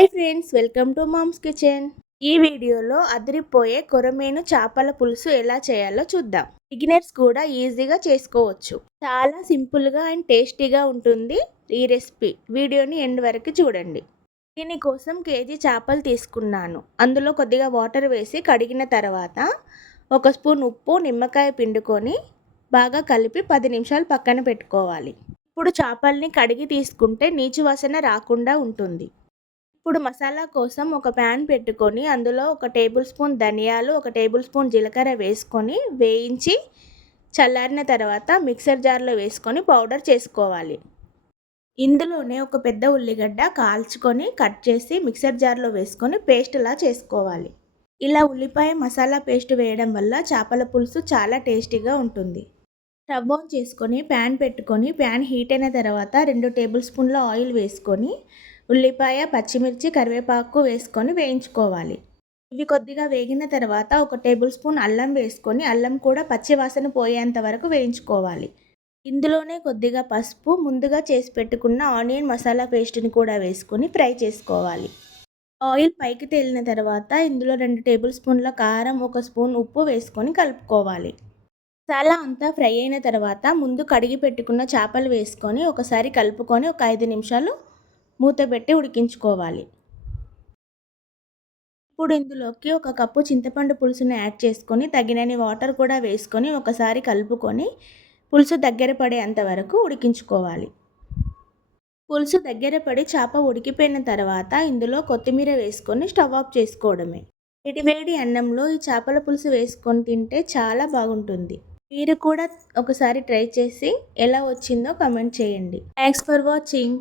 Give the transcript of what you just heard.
Hi friends, welcome to Mom's kitchen. ఈ వీడియోలో అదిరిపోయే కొరమేను చేపల పులుసు ఎలా చేయాలో చూద్దాం. బిగినర్స్ కూడా ఈజీగా చేసుకోవచ్చు. చాలా సింపుల్గా అండ్ టేస్టీగా ఉంటుంది ఈ రెసిపీ. వీడియోని ఎండ్ వరకు చూడండి. దీనికోసం కేజీ చేపలు తీసుకున్నాను. అందులో కొద్దిగా వాటర్ వేసి కడిగిన తర్వాత 1 స్పూన్ ఉప్పు, నిమ్మకాయ పిండుకొని బాగా కలిపి 10 నిమిషాలు పక్కన పెట్టుకోవాలి. ఇప్పుడు చేపల్ని కడిగి తీసుకుంటే నీచు వాసన రాకుండా ఉంటుంది. ఇప్పుడు మసాలా కోసం ఒక ప్యాన్ పెట్టుకొని అందులో 1 టేబుల్ స్పూన్ ధనియాలు, 1 టేబుల్ స్పూన్ జీలకర్ర వేసుకొని వేయించి చల్లారిన తర్వాత మిక్సర్ జార్లో వేసుకొని పౌడర్ చేసుకోవాలి. ఇందులోనే ఒక పెద్ద ఉల్లిగడ్డ కాల్చుకొని కట్ చేసి మిక్సర్ జార్లో వేసుకొని పేస్ట్లా చేసుకోవాలి. ఇలా ఉల్లిపాయ మసాలా పేస్ట్ వేయడం వల్ల చేపల పులుసు చాలా టేస్టీగా ఉంటుంది. స్టవ్ ఆన్ చేసుకొని ప్యాన్ పెట్టుకొని ప్యాన్ హీట్ అయిన తర్వాత 2 టేబుల్ స్పూన్ల ఆయిల్ వేసుకొని ఉల్లిపాయ, పచ్చిమిర్చి, కరివేపాకు వేసుకొని వేయించుకోవాలి. ఇవి కొద్దిగా వేగిన తర్వాత 1 టేబుల్ స్పూన్ అల్లం వేసుకొని అల్లం కూడా పచ్చి వాసన పోయేంత వరకు వేయించుకోవాలి. ఇందులోనే కొద్దిగా పసుపు, ముందుగా చేసి పెట్టుకున్న ఆనియన్ మసాలా పేస్ట్ని కూడా వేసుకొని ఫ్రై చేసుకోవాలి. ఆయిల్ పైకి తేలిన తర్వాత ఇందులో 2 టేబుల్ స్పూన్ల కారం, 1 స్పూన్ ఉప్పు వేసుకొని కలుపుకోవాలి. మసాలా అంతా ఫ్రై అయిన తర్వాత ముందు కడిగి పెట్టుకున్న చేపలు వేసుకొని ఒకసారి కలుపుకొని ఒక 5 నిమిషాలు మూత పెట్టి ఉడికించుకోవాలి. ఇప్పుడు ఇందులోకి 1 కప్పు చింతపండు పులుసుని యాడ్ చేసుకొని తగినన్ని వాటర్ కూడా వేసుకొని ఒకసారి కలుపుకొని పులుసు దగ్గర పడేంత వరకు ఉడికించుకోవాలి. పులుసు దగ్గర పడి చేప ఉడికిపోయిన తర్వాత ఇందులో కొత్తిమీర వేసుకొని స్టవ్ ఆఫ్ చేసుకోవడమే. వేడి అన్నంలో ఈ చేపల పులుసు వేసుకొని తింటే చాలా బాగుంటుంది. మీరు కూడా ఒకసారి ట్రై చేసి ఎలా వచ్చిందో కామెంట్ చేయండి. Thanks for watching.